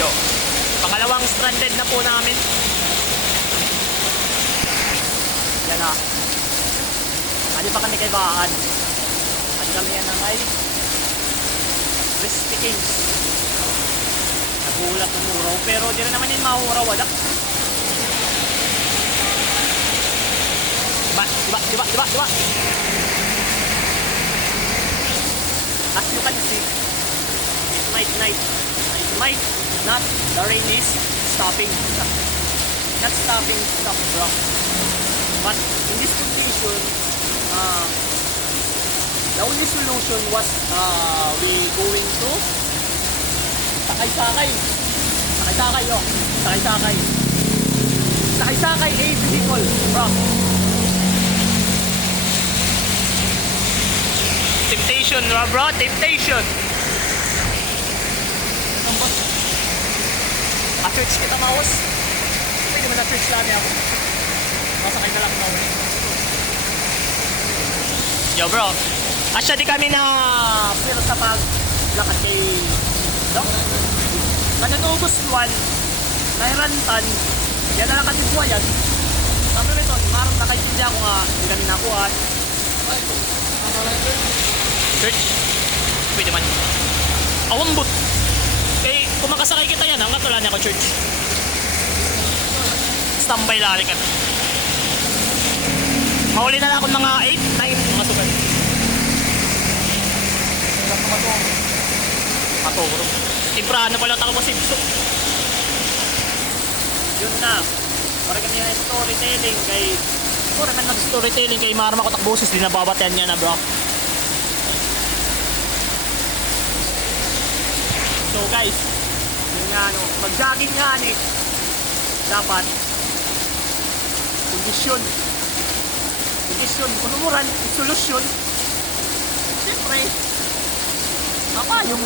Yo. Pangalawang stranded na po namin. Yan na. Hindi pa kami kay Baan. At kami yan ang ay Crispy Kings. Nagulat ng uraw. Pero di rin naman yun mahuraw. Wala. Diba? As you can see, it might not, the rain is stopping. Not stopping, stop, bro. But in this condition, the only solution was we going to sakay-sakay, yo. Sakay-sakay a vehicle, bro. Temptation, bro, temptation. A-church kita, maos. Pwede mo na-church lang niya ako. Masakay na lang na ulit. Yo, bro. Asya di kami na pero sa paglakad kay Mananugos 1, Nahirantan, yan na lang katibuayan. Sabi mo ito, marang nakaintindi ako nga, hindi kami nakuhan. Church? Pwede man. Awambot. Eh, kung makasakay kita yan, ang katulad niya ako, church. Standby lari ka. Mahuli na lang ako mga 8, 9 mga sugat. Maturo. Timprano pala ako mo sibso. Yun na. Parang kami na storytelling kay... Parang kami nag-storytelling kay Marma Kotak Boses. Di nababatayan niya na, bro. So guys, yun nga ano, mag-jogging nga dapat kondisyon, kunumuran, solusyon. Siyempre, yung